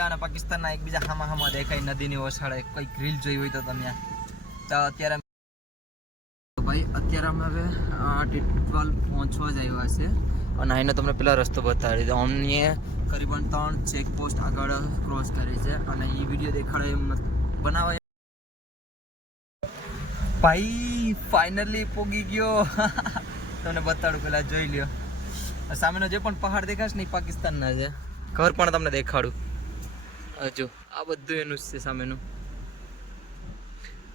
India અને પાકિસ્તાનના એકબીજા હામા હામા દેખાય નદીની ઓસાળે કંઈક રીલ જોઈ હોય તો તમે. તો અત્યારે ભાઈ, અત્યારે અમે હવે ટીટવાલ પહોંચવા જ આવ્યા છે. અને અહીંનો તમને પેલા રસ્તો બતાવી દીધો અમને કરીબન ત્રણ ચેક પોસ્ટ આગળ ક્રોસ કરી છે. અને એ વીડિયો દેખાડે, એમ બનાવે. ભાઈ ફાઇનલી પોગી ગયો. તમને બતાડું પેલા, જોઈ લ્યો. સામેનો જે પણ પહાડ દેખાશ ને એ પાકિસ્તાનના છે. ઘર પણ તમને દેખાડું. હજુ આ બધું એનું જ છે સામેનું.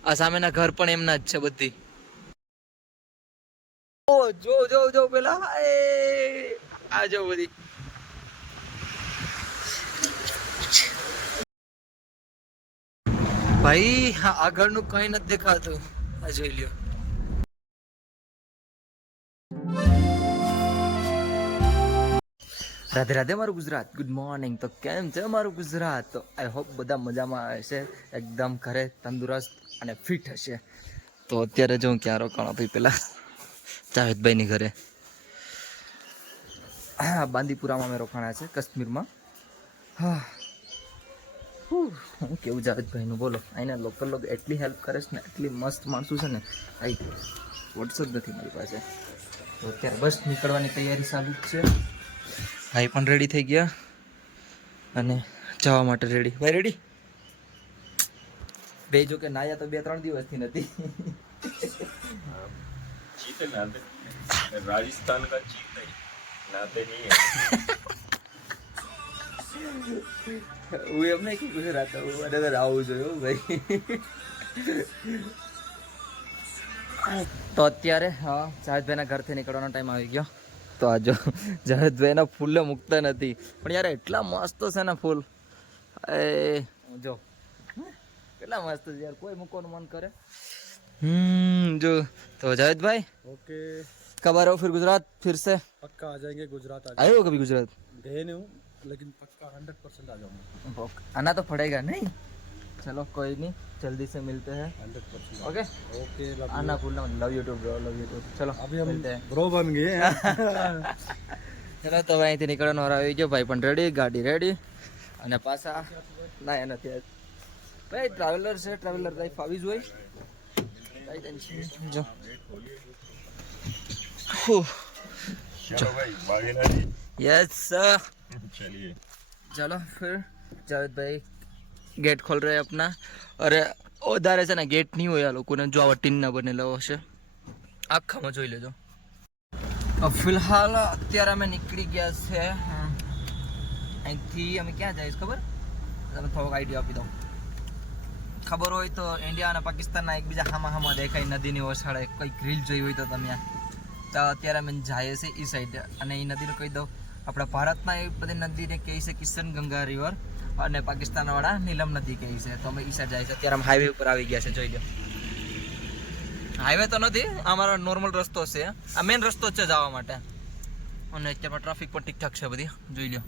આ સામેના ઘર પણ એમના જ છે બધી. ઓ, જો જો જો, પેલા આ જો બધી. ભાઈ આગળનું કઈ નથી દેખાતું. આ જોઈ લ્યો. રાધે રાધે મારું ગુજરાત. ગુડ મોર્નિંગ તો કેમ છે મારું ગુજરાત? તો આઈ હોપ બધા મજામાં હશે. એકદમ ઘરે તંદુરસ્ત અને ફિટ હશે. તો અત્યારે જો હું ક્યાં રોકાણો ભાઈ પેલા જાવેદભાઈની ઘરે. હા, બાંદીપુરામાં અમે રોકાણા છે, કાશ્મીરમાં. હા. હું કેવું જાવેદભાઈનું? બોલો, અહીંના લોકલ લોકો એટલી હેલ્પ કરે છે ને, એટલી મસ્ત માણસો છે ને. આઈ વોટ્સઅપ નથી મારી પાસે. તો અત્યારે બસ નીકળવાની તૈયારી ચાલુ છે. ભાઈ પણ રેડી થઈ ગયા. અને જવા માટે રેડી ભાઈ રેડી બે જો કે નાયા તો બે ત્રણ દિવસથી નથી. રાજસ્થાન કા ચીત નાતે નહીં હું. એમને કઈ ગુજરાત હું અડદર આવું જોયું ભાઈ. તો અત્યારે હા સાહેબભાઈના ઘરથી નીકળવાનો ટાઈમ આવી ગયો. તો આ જો જહાજભાઈના ફૂલે મૂકતા નથી પણ યાર એટલા મસ્ત છે ને ફૂલ એ જો કેટલા મસ્ત છે યાર કોઈ મૂકવાનું મન કરે હમ જો તો જાવેદભાઈ ओके कब आ रहे हो फिर गुजरात फिर से पक्का आ जाएंगे गुजरात आ आए हो कभी गुजरात गए नहीं हूँ लेकिन पक्का हंड्रेड परसेंट आ जाऊंगा आना तो पड़ेगा नहीं चलो कोई नहीं जल्दी से मिलते हैं हंड्रेड परसेंट ओके ओके आना भूलना love you too bro love you too चलो अभी हम मिलते हैं ब्रो बन गए हैं ચલો તો હવે અહીંથી નીકળવાનો વારો આવી ગયો ભાઈ પણ રેડી ગાડી રેડી અને પાછા ના એ નથી આજ. ભાઈ ટ્રાવેલર છે ટ્રાવેલર લાઈફ આવી જ હોય કઈ ટેન્શન જો चलो भाई बागेला जी यस सर चलिए चलो फिर जावेद भाई गेट खोल रहे हैं अपना અરે વધારે છે ને ગેટ નહીં હોય આ લોકોને જો આવા ટીનના બનેલા હશે આખામાં જોઈ લેજો અ ફિલહાલ અત્યારે અમે નીકળી ગયા છે હમ. અહીંથી અમે ક્યાં જઈશ ખબર તમે થોડોક આઈડિયા આપી દો ખબર હોય તો ઇન્ડિયા અને પાકિસ્તાનના એકબીજા હામા હામા દેખાય નદીની ઓસાળે કંઈક રીલ જોઈ હોય તો તમે તો અત્યારે અમે જઈએ છીએ એ સાઈડ અને એ નદીનું કહી દઉં આપણા ભારતના એ બધી નદીને કહે છે કિશન ગંગા રિવર અને પાકિસ્તાનવાળા નીલમ નદી કહે છે. તો અમે ઈસા જાય છે. અત્યારે અમે હાઈવે ઉપર આવી ગયા છે, જોઈ લો. હાઈવે તો નથી, અમારો નોર્મલ રસ્તો છે. આ મેઇન રસ્તો છે જવા માટે. અને અત્યારમાં ટ્રાફિક પણ ઠીકઠાક છે બધી. જોઈ લો.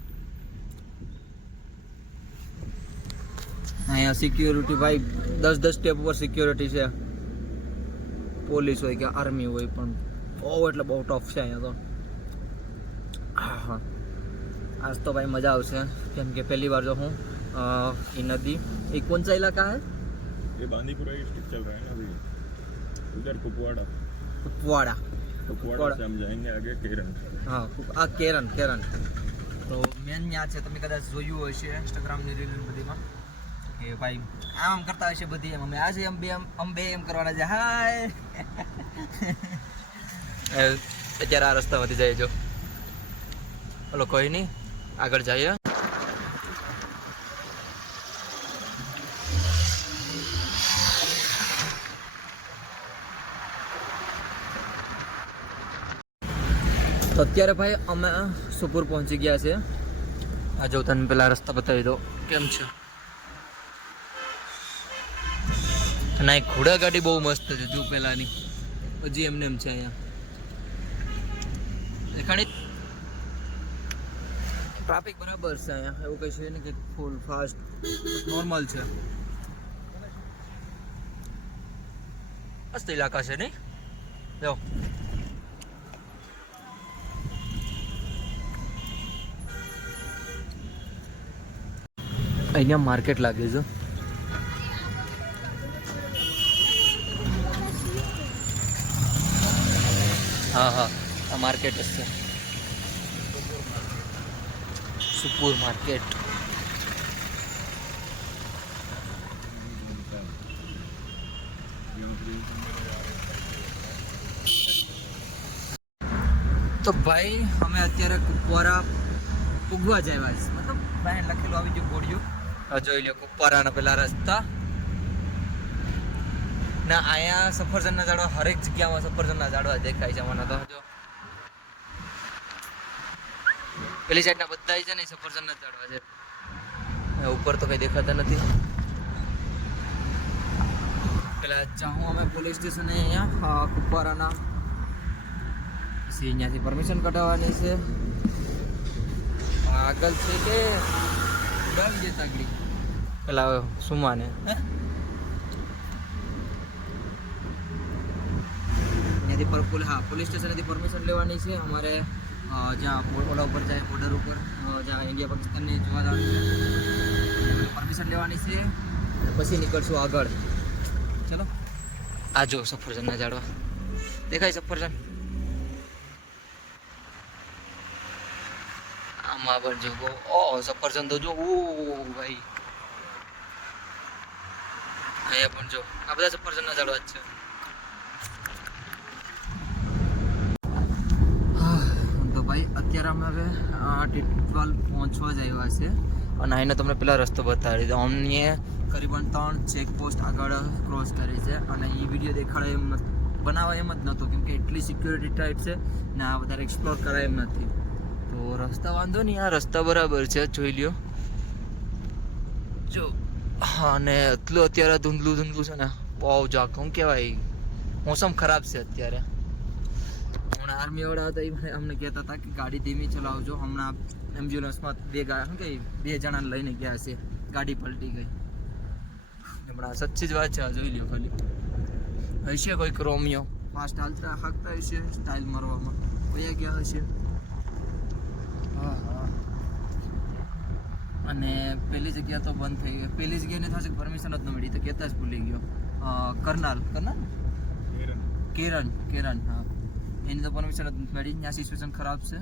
અહીંયા સિક્યોરિટી ભાઈ, દસ દસ સ્ટેપ ઉપર સિક્યોરિટી છે. પોલીસ હોય કે આર્મી હોય પણ, બહુ એટલે બહુ ટફ છે અહીંયા તો. આજ તો ભાઈ મજા આવશે કેમ કે પહેલી વાર જો હું અ, એ નદી એ કોણ સા ઇલાકા હે ये बांदीपुरा ही स्टिक चल रहा है ना अभी उधर कुपवाड़ा કુપવાડા कुपवाड़ा से हम जाएंगे आगे केरन હા કુપ- આ કેરન કેરન તો મેન ત્યાં છે તમે કદાચ જોયું હશે ઇન્સ્ટાગ્રામની રીલ બધીમાં કે ભાઈ આમ આમ કરતા હશે બધી એમ અમે આજે એમ બે એમ અમ બે એમ કરવાના છે હાય અત્યારે આ રસ્તા વધી જાય જો બોલો કોઈ નહીં આગળ જઈએ. તો અત્યારે ભાઈ અમે સુપુર પહોંચી ગયા છે આ જો તને પેલા રસ્તા બતાવી દો કેમ છે? અને આ ઘોડા ગાડી બહુ મસ્ત છે, જો પેલાની. હજી એમને એમ છે અહીંયા. દેખાણી ટ્રાફિક બરાબર છે અહીંયા. એવું કઈ છે ને કે ફૂલ ફાસ્ટ નોર્મલ છે. મસ્ત ઇલાકા છે નહીં? જો. અહીંયા માર્કેટ લાગે છે. હા હા. આ માર્કેટ જ છે. Super market. તો ભાઈ, અમે અત્યારે કુપવારા પૂગવા જ આવ્યા છે મતલબ ભાઈ લખેલું આવી ગયું ઘોડિયું જોઈ લો કુપવારાના પેલા રસ્તા. ના, અહીંયા સફરજનના ઝાડવા, હરેક જગ્યામાં સફરજનના ઝાડવા દેખાય છે, મને તો. જો પેલી સાઈડના બધા છે ને સફરજન સફરજનના ઝાડવા છે. ઉપર તો કઈ દેખાતા નથી. પેલા જાઉં અમે પોલીસ સ્ટેશને અહીંયા કુપવારાના પછી અહીંયાથી પરમિશન કઢાવવાની છે. આગળ છે કે ઉડાવી દેતા તાગડી? પેલા સુમાને. અહીંયાથી પર હા પોલીસ સ્ટેશનેથી પરમિશન લેવાની છે. અમારે જ્યાં ઓલા ઉપર જાય બોર્ડર ઉપર જ્યાં ઇન્ડિયા પાકિસ્તાનને જોવા જવાનું છે. પરમિશન લેવાની છે. પછી નીકળશું આગળ. ચલો. આ જો સફરજનના ઝાડવા. દેખાય સફરજન? આમાં પણ જો બહુ ઓ, સફરજન તો જો ઓ, ભાઈ. અહીંયા પણ જો આ બધા સફરજનના ઝાડવા જ છે હા, તો ભાઈ, અત્યારે અમે હવે ટીટવાલ પહોંચવા જ આવ્યા છે. અને આઈને તમને પેલા રસ્તો બતાવી દીધો. અમને કરીબન ત્રણ ચેકપોસ્ટ આગળ ક્રોસ કરી છે. અને એ વીડિયો દેખાડે એમ બનાવવા એમ જ નહોતો કેમકે એટલી સિક્યોરિટી ટાઈટ છે ને આ વધારે એક્સપ્લોર કરાય એમ નથી. તો રસ્તા વાંધો નહીં, આ રસ્તા બરાબર છે, જોઈ લ્યો. જો હા અને એટલું અત્યારે ધૂંધલું ધૂંધલું છે ને, બહુ જાક શું કહેવાય, મોસમ ખરાબ છે અત્યારે. હમણાં આર્મી વાળા હતા એ ભાઈ અમને કહેતા હતા કે ગાડી ધીમી ચલાવજો. હમણાં એમ્બ્યુલન્સમાં બે શું કે બે જણાને લઈને ગયા છે ગાડી પલટી ગઈ. હમણાં સચ્ચી જ વાત છે આ જોઈ લ્યો ખાલી. હશે કોઈ ક્રોમિયો? ફાસ્ટ હાલતા હાકતા હશે સ્ટાઇલ મારવામાં. કયા ગયા હશે. હા હા. અને પેલી જગ્યા તો બંધ થઈ ગઈ. પેલી જગ્યાને થશે પરમિશન જ ન મળી તો કહેતા જ ભૂલી ગયો. કરનાલ. કરનાલ? કિરણ કિરણ હા. એની તો પરમિશન જ નથી મળી ત્યાં સિચ્યુએશન ખરાબ છે,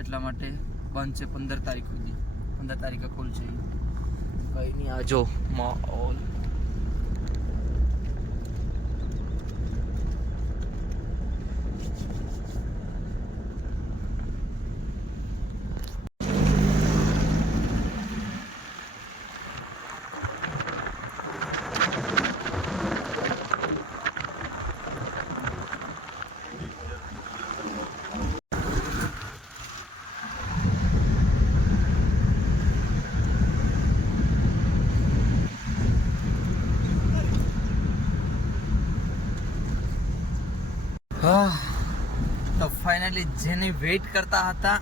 એટલા માટે બંધ છે પંદર તારીખ સુધી. પંદર તારીખે ખુલશે કંઈ નહીં, આ જો માહોલ હા તો ફાઇનલી જેની વેઇટ કરતા હતા,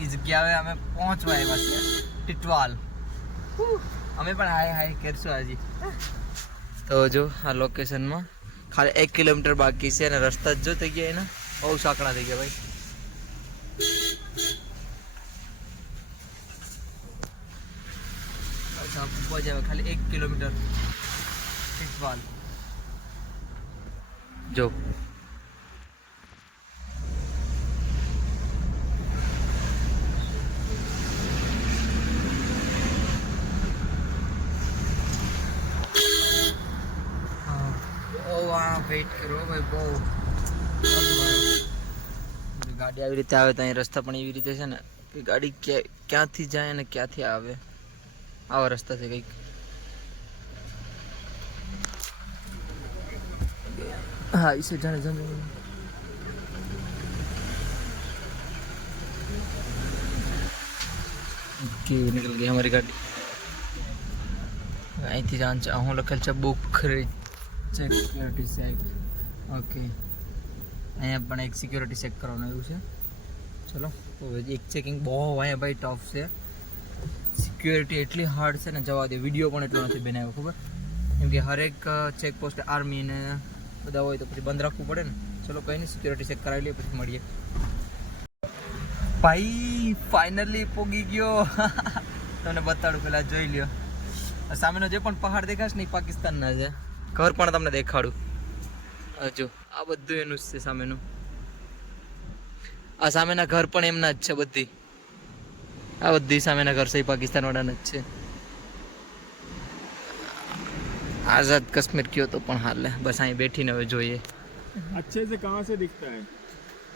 એ જગ્યાએ અમે પહોંચવા આવ્યા છીએ. ટિટવાલ. અમે પણ હાય હાય કરશું હજી તો જો, આ લોકેશનમાં ખાલી એક કિલોમીટર બાકી છે અને રસ્તા જ જો થઈ ગયા એના. બહુ સાંકડા થઈ ગયા ભાઈ. અચ્છા પહોંચ આવે ખાલી એક કિલોમીટર. જો હા બહુ આ વેઇટ કરો ભાઈ ગાડી આવી રીતે આવે તો અહીં રસ્તા પણ એવી રીતે છે ને કે ગાડી ક્યાં ક્યાંથી જાય અને ક્યાંથી આવે? આવા રસ્તા છે કંઈક. હા ઈસો જાણે જાણે ઓકે નીકળ ગઈ અમારી ગાડી? અહીંથી જાણ છે હું લખેલ છે બુક ખરી ચેક સિક્યોરિટી ચેક ઓકે. અહીંયા પણ એક સિક્યોરિટી ચેક કરવાનું એવું છે. ચલો, તો એક ચેકિંગ બહુ અહીંયા ભાઈ ટફ છે. સિક્યોરિટી એટલી હાર્ડ છે ને જવા દે. વીડિયો પણ એટલો નથી બનાવ્યો, ખબર? કેમ કે હરેક ચેકપોસ્ટ આર્મી ને બધા હોય તો પછી બંધ રાખવું પડે ને. ચલો, કંઈ નહીં સિક્યોરિટી ચેક કરાવી લઈએ, પછી મળીએ. ભાઈ ફાઇનલી પોગી ગયો. તમને બતાડું, પેલા જોઈ લ્યો. સામેનો જે પણ પહાડ દેખાશ ને એ પાકિસ્તાનના છે. ઘર પણ તમને દેખાડું. જો આ બધું એનું જ છે સામેનું આ સામેના ઘર પણ એમના જ છે બધી આ બધી સામેના ઘર છે એ પાકિસ્તાન વાળાના જ છે આઝાદ કાશ્મીર કયો તો પણ હાલે બસ અહીં બેઠીને હવે જોઈએ अच्छे से कहाँ से दिखता है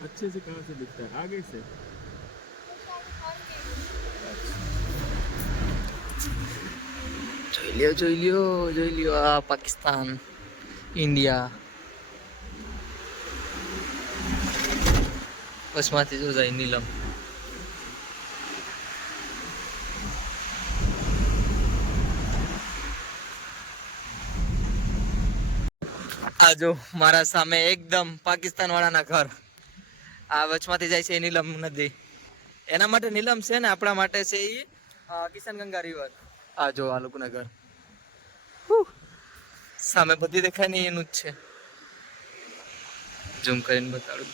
अच्छे से कहाँ से दिखता है आगे से જોઈ લ્યો જોઈ લ્યો જોઈ લ્યો આ પાકિસ્તાન ઇન્ડિયા બસમાંથી જો જાય નીલમ આ જો મારા સામે એકદમ પાકિસ્તાન વાળાના ઘર. આ વચમાંથી જાય છે એ નીલમ નદી. એના માટે નીલમ છે ને, આપણા માટે છે એ કિશન ગંગા રિવર આ જો આ લોકોના ઘર. સામે બધી દેખાય ને એનું જ છે. ઝૂમ કરીને બતાડું.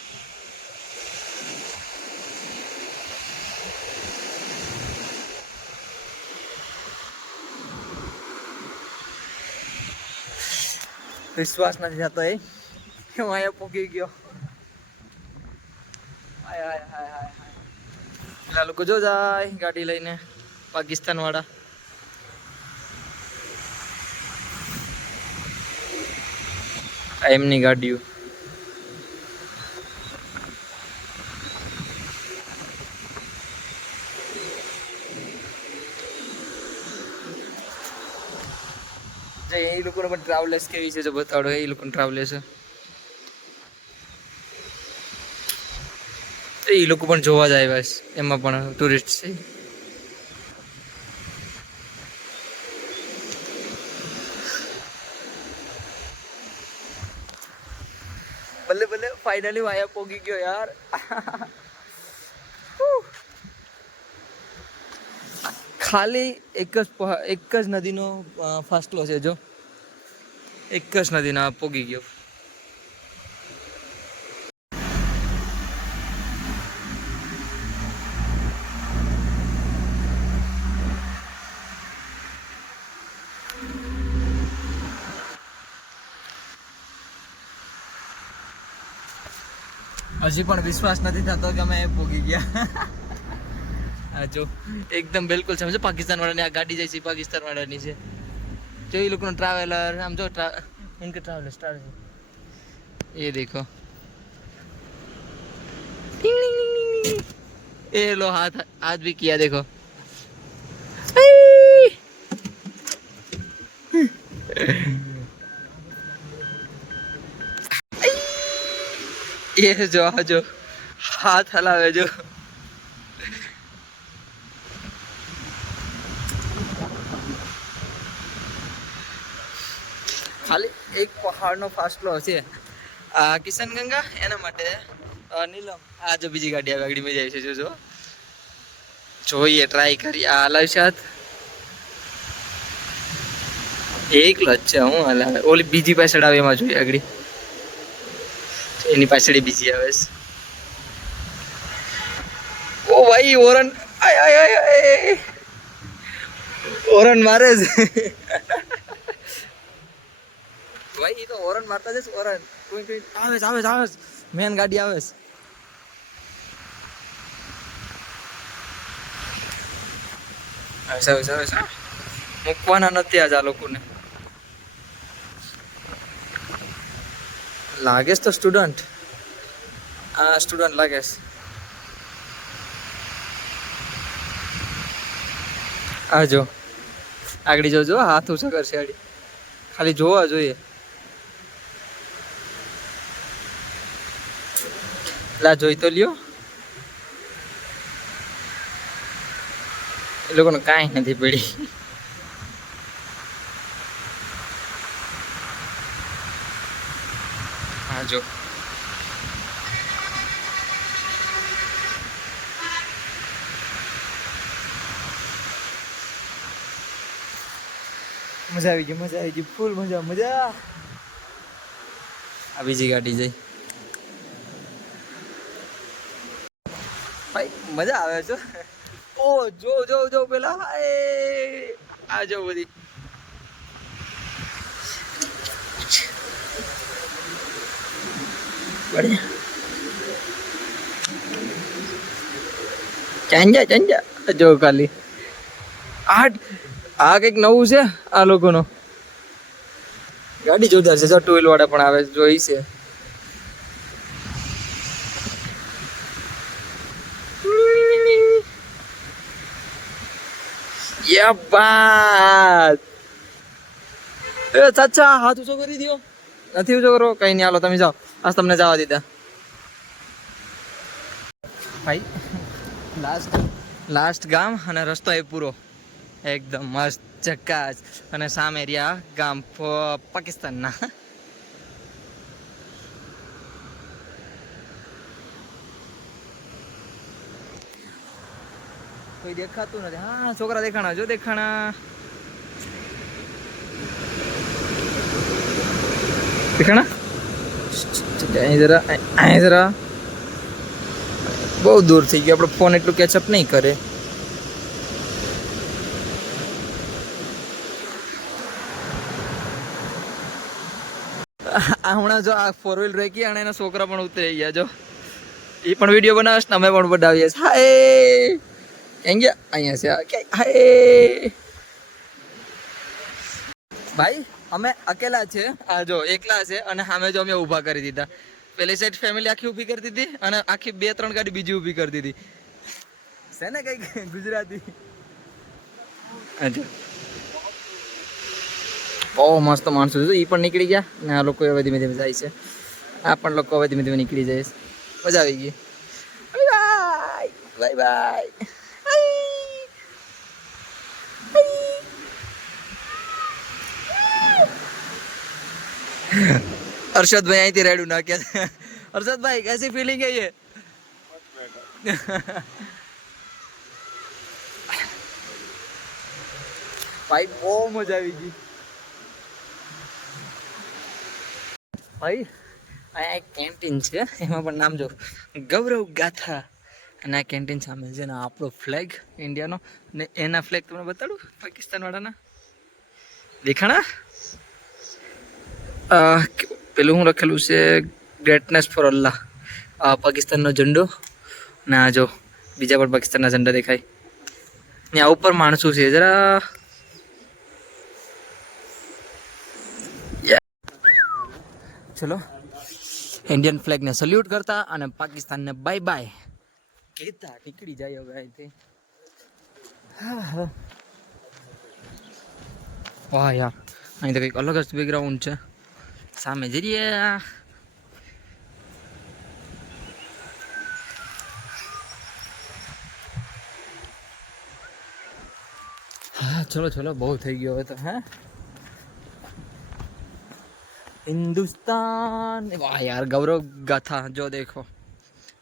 વિશ્વાસ નથી થતો એ. હું અહીંયા પૂકી ગયો. હાય હાય હાય હાય પેલા લોકો જો જાય ગાડી લઈને પાકિસ્તાન વાળા એમની ગાડીઓ. એ લોકોને પણ ટ્રાવેલર્સ કેવી છે જો બતાડો એ લોકોને ટ્રાવેલર્સ એ લોકો પણ જોવા જ આવ્યા એમાં પણ ટુરિસ્ટ છે. ભલે ભલે ફાઇનલી વાયા પોગી ગયો યાર. ખાલી એક જ એક જ નદીનો ફાસ્ટલો છે જો. એક જ નદીના પોગી ગયો. હજી પણ વિશ્વાસ નથી થતો કે અમે ભોગી ગયા. જો, એકદમ બિલકુલ સમજો પાકિસ્તાન વાળાની આ ગાડી જાય છે પાકિસ્તાન વાળાની છે. जो ये लोग ट्रैवलर हम जो ट्रा... इनके ट्रैवलर स्टार ये देखो डिंग डिंग डिंग डिंग डिंग ये लो हाथ हाथ भी किया देखो ये जो जो हाथ हलावे जो એક પહાડનો ફાસલો છે. આ કિશનગંગા એના માટે નીલમ આ જો બીજી ગાડી આવે આગળ મજા છે, જો જો. જોઈએ ટ્રાય કરીએ આ હલાવી સાથ એક જ છે, હું હલાવે ઓલી બીજી પાછળ આવે, એમાં જોઈએ આગળ. એની પાછળ બીજી આવે છે. ઓ ભાઈ, ઓરન આય આય આય. ઓરન મારે છે. ભાઈ એ તો ઓરન મારતા જશે ઓરન કોઈ કોઈ આવે છે આવે છે આવે છે મેન ગાડી આવે છે આવે છે આવે છે મૂકવાના નથી આજ આ લોકોને. લાગે તો સ્ટુડન્ટ આ સ્ટુડન્ટ લાગે છે. આ જો. આગળ જોજો હાથ ઉછા કરશે આડી. ખાલી જોવા જોઈએ. લા જોઈ તો લ્યો. એ લોકોને કાંઈ નથી પડી. હા જો. મજા આવી ગઈ મજા આવી ગઈ. ફૂલ મજા મજા. આ બીજી ગાડી જઈ. મજા આવે છે ઓ જો જો જો પેલા. હાય આ જો બધી. ચાંજા ચાંજા. જો ખાલી. આઠ. આ કંઈક નવું છે આ લોકોનો. ગાડી જોરદાર છે ટુ વ્હીલ વાળા પણ આવે જોઈ છે. યા બાત એ ચાચા, હાથ ઊંચો કરી દો નથી ઊંચો કરો કઈ નહીં હાલો, તમે જાઓ. આજ તમને જવા દીધા. ભાઈ લાસ્ટ લાસ્ટ ગામ અને રસ્તો એ પૂરો. એકદમ મસ્ત, ચકાસ. અને સામે રહ્યા ગામ પાકિસ્તાનના. કોઈ દેખાતું નથી. હા, છોકરા દેખાણા, જો દેખાણા. દેખાણા? અહીં જરા અહીં જરા. બહુ દૂર થઈ ગયું, આપણો ફોન એટલું કેચઅપ નહીં કરે. હમણાં જો આ ફોર વ્હીલ રેકી અને એના છોકરા પણ ઉતરી ગયા, જો. એ પણ વીડિયો બનાવશ ને અમે પણ બનાવીએ. હાય! ક્યાં ગયા અહીંયા છે હાય ભાઈ અમે અકેલા છે આ જો એકલા છે અને સામે જો અમે ઊભા કરી દીધા પેલી સાઈડ ફેમિલી આખી ઊભી કરી દીધી અને આખી બે ત્રણ ગાડી બીજી ઊભી કરી દીધી છે ને કંઈક ગુજરાતી અચ્છા બહુ મસ્ત માણસો છે એ પણ નીકળી ગયા ને આ લોકો હવે ધીમે ધીમે જાય છે આ પણ લોકો હવે ધીમે ધીમે નીકળી જાય છે મજા આવી ગઈ બાય બાય બાય હર્ષદભાઈ અહીંથી રેડું નાખ્યા હર્ષદભાઈ કેસી ફીલિંગ હે યે? ભાઈ, બહુ મજા આવી ગઈ. ભાઈ અહીંયા એક કેન્ટીન છે, એમાં પણ નામ જો, ગૌરવ ગાથા. અને આ કેન્ટીન સામે છે ને આપણો ફ્લેગ ઇન્ડિયાનો ને. એના ફ્લેગ તમને બતાડું? પાકિસ્તાન વાળાના દેખાણા? પેલું હું લખેલું છે ગ્રેટનેસ ફોર અલ્લાહ આ પાકિસ્તાનનો ઝંડો ને આ જો બીજા પણ પાકિસ્તાનના ઝંડા દેખાય. ને આ ઉપર માણસો છે, જરા. ચલો. ઇન્ડિયન ફ્લેગને સલ્યુટ કરતા અને પાકિસ્તાનને બાય બાય કહેતા નીકળી જાય હવે અહીંથી હા હા. વાહ, યાર. અહીં તો કંઈક અલગ જ બેકગ્રાઉન્ડ છે. સામે જઈએ હા ચલો ચલો બહુ થઈ ગયો હવે તો હે हिंदुस्तान वाह यार गौरव गाथा जो देखो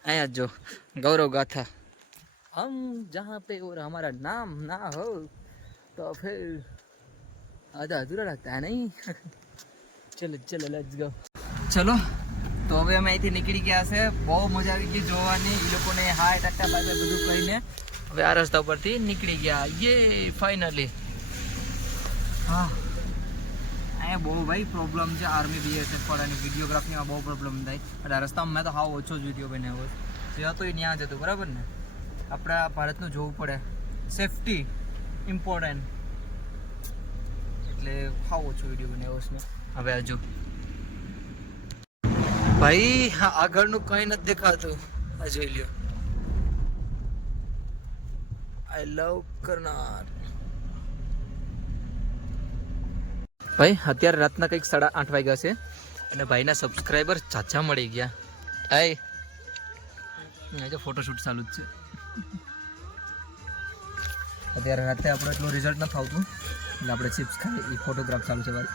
आया जो गौरव गाथा हम जहाँ पे और हमारा नाम ना हो तो फिर आधा अधूरा लगता है नहीं ચલો ચલો લેટ્સ ગો ચલો, તો હવે અમે અહીંથી નીકળી ગયા છે. બહુ મજા આવી ગઈ જોવાની. એ લોકોને હાય ટાટા, બાય બધું કહીને હવે આ રસ્તા પરથી નીકળી ગયા. યે ફાઇનલી હા. અહીંયા બહુ ભાઈ પ્રોબ્લેમ છે. આર્મી બીએસએફ વાળાની વિડીયોગ્રાફીમાં બહુ પ્રોબ્લેમ થાય. આ રસ્તામાં મેં તો હાવ ઓછો જ વીડિયો બનાવ્યો જે હતો એ ત્યાં જ હતું, બરાબર ને? આપણા ભારતનું જોવું પડે. સેફટી ઇમ્પોર્ટન્ટ એટલે હાવ ઓછો વીડિયો બનાવ્યો છે હવે હજુ ભાઈ આગળનું કંઈ નથી દેખાતું. આ જોઈ લ્યો. આઈ લવ કરનાર ભાઈ, અત્યારે રાતના કંઈક સાડા આઠ વાગ્યા છે અને ભાઈના સબસ્ક્રાઈબર ચાચા મળી ગયા. આય આજે ફોટોશૂટ ચાલુ જ છે. અત્યારે રાતે આપણે એટલું રિઝલ્ટ નથી આવતું. એટલે આપણે ચિપ્સ ખાઈ, એ ફોટોગ્રાફ ચાલુ છે ભાઈ.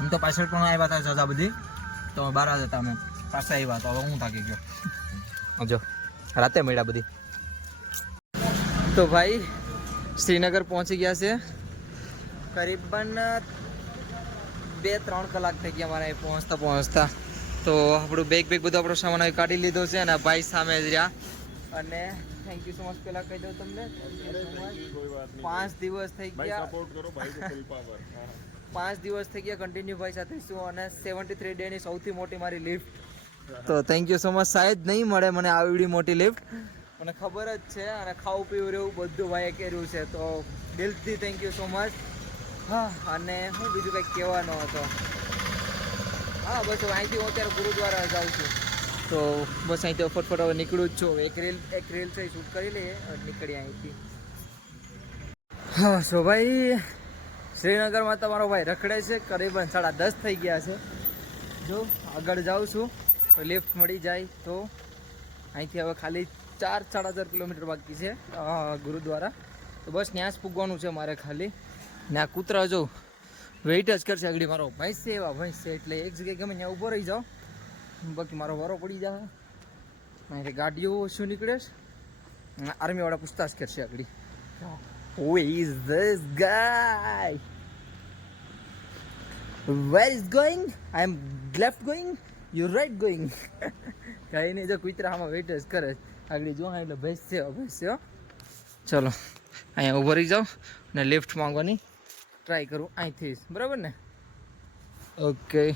એમ તો પાછળ પણ આવ્યા હતા જતા બધી. તો બાર જ હતા અમે. પાછા આવ્યા તો હવે હું થાકી ગયો. જો. રાતે મળ્યા બધી. તો ભાઈ શ્રીનગર પહોંચી ગયા છે. કરીબન બે ત્રણ કલાક થઈ ગયા મારા પહોંચતા પહોંચતા. તો આપણું બેગ બેગ બધો આપણો સામાન કાઢી લીધો છે અને ભાઈ સામે જ રહ્યા. અને થેન્ક યુ સો મચ પેલા કહી દઉં તમને. પાંચ દિવસ થઈ ગયા. પાંચ દિવસ થઈ ગયા કન્ટિન્યુ ભાઈ સાથે છું અને સેવન્ટી થ્રી ડેની સૌથી મોટી મારી લિફ્ટ તો થેન્ક યુ સો મચ સાહેબ નહીં મળે મને આવડી મોટી લિફ્ટ મને ખબર જ છે અને ખાવું પીવું રહેવું બધું ભાઈએ કર્યું છે. તો દિલથી થેન્ક યુ સો મચ હા અને હું બીજું કંઈક કહેવાનો હતો. હા બસ અહીંથી હું અત્યારે ગુરુદ્વારા જાઉં છું. તો બસ અહીંથી ફટફટ હવે નીકળું જ છું. એક રીલ એક રીલ છે શૂટ કરી લઈએ નીકળીએ અહીંથી. હા સો ભાઈ શ્રીનગરમાં તમારો ભાઈ રખડે છે, કરીબન સાડા દસ થઈ ગયા છે. જો, આગળ જાઉં છું. લિફ્ટ મળી જાય તો અહીંથી હવે ખાલી ચાર સાડા ચાર કિલોમીટર બાકી છે ગુરુદ્વારા. તો બસ ત્યાં જ પૂગવાનું છે મારે ખાલી. ને આ કૂતરા જો વેઇટ જ કરશે આગળ મારો ભેંસ છે, એવા ભેંસ છે, એટલે એક જગ્યાએ ગમે ત્યાં ઊભો રહી જાઓ બાકી મારો વારો પડી જાય. અહીંથી ગાડીઓ શું નીકળે છે? આર્મીવાળા પૂછતાછ કરશે આગળ. Who is this guy? Where is going? I am left going. You right going. કઈ નહીં, જો કુતરા આમાં વેઇટ જ કરે. આગળ જો એટલે ભેંસ છે ભેંસ છે. ચલો, અહીંયા ઊભો રહી જાઓ અને લિફ્ટ માંગવાની ટ્રાય કરું, અહીંથી. બરાબર ને ઓકે